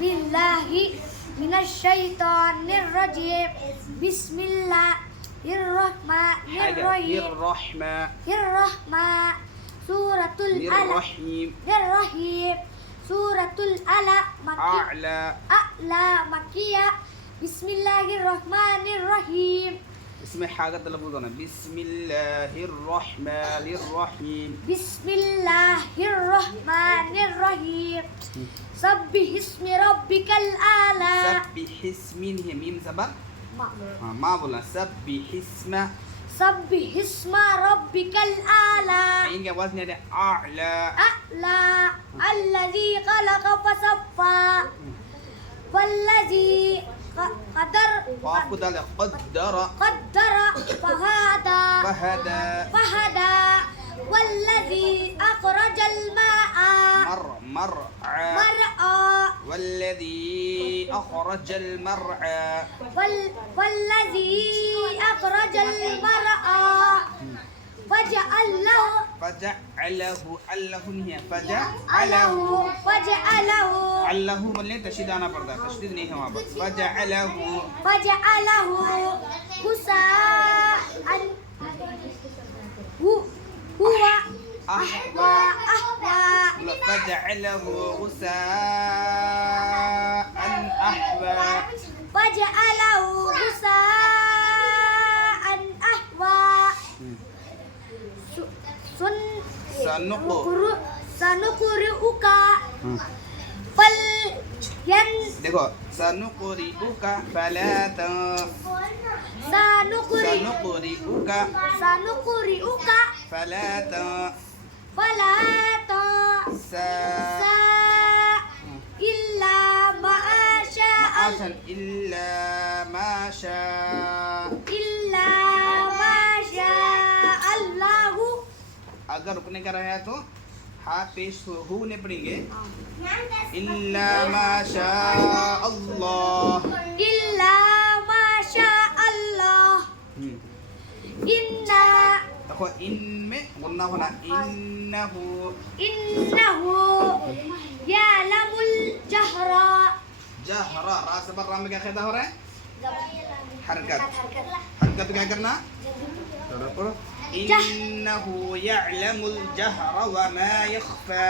बिल्लाहि मिनश्शैतानिर्रजीम बिस्मिल्लाहिर्रहमानिर्रहीम सूरतुल अलaq सूरतुल अलaq अअला मक्किया बिस्मिल्लाहिर्रहमानिर्रहीम इसमें हागत लफ्ज़ होना बिस्मिल्लाहिर्रहमानिर्रहीम बिस्मिल्लाहिर्रहमानिर्रहीम सब्बिहिस्मि रब्बिकल आला सब्बिहिस्मिन है मीम ज़बर मा बोला सब्बिहिस्मा रब्बिकल आला इनके वज़न है आला अल्लज़ी खलक़ फसव्वा वल्लज़ी क़दर फहदा वल्लज़ी अख़रजल मा'a मर'a والذي أخرج المرعى والذي أخرج المرعى فجعله अल्लाह बोलने तशदीद आना पड़ता है तशदीद नहीं है वहाँ पर फजअलहु गुसाअन हुवा अहवा फजअलहु गुसाअन अहवा फजअलहु गुसाअन अहवा सनुक़रिउका देखो सनुक़रिउका फला तंसा इल्ला मा शाअ अल्लाहु अगर रुकने का रहा तो हाँ पेश हु ने पढ़ेंगे इल्ला माशा अल्लाह इन्ना देखो इन में गुन्ना होना इन्नहु यालमुल जहरा रा से बर रा में क्या क़ायदा हो रहा है हरकत क्या करना इन्नहु यअलमुल जहरा व मा यख्फा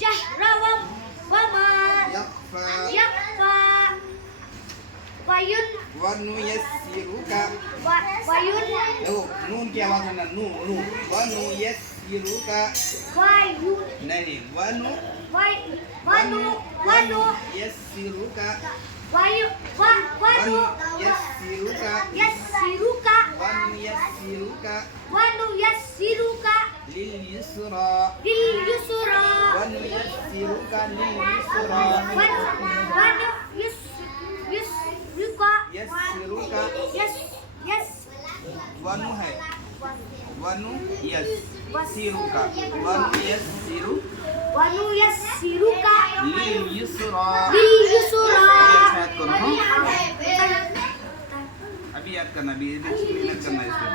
जहरा व मा यख्फा वनुयस्सिरुका नून की आवाज़ है ना नून वनुयस्सिरुका नहीं वनुयस्सिरुका वनुयस्सिरुका लिलयुस्रा वनुयस्सिरुका लिलयुस्रा वनु है वनु यस्सिरुका लिलयुस्रा अभी याद करना अभी करना इसके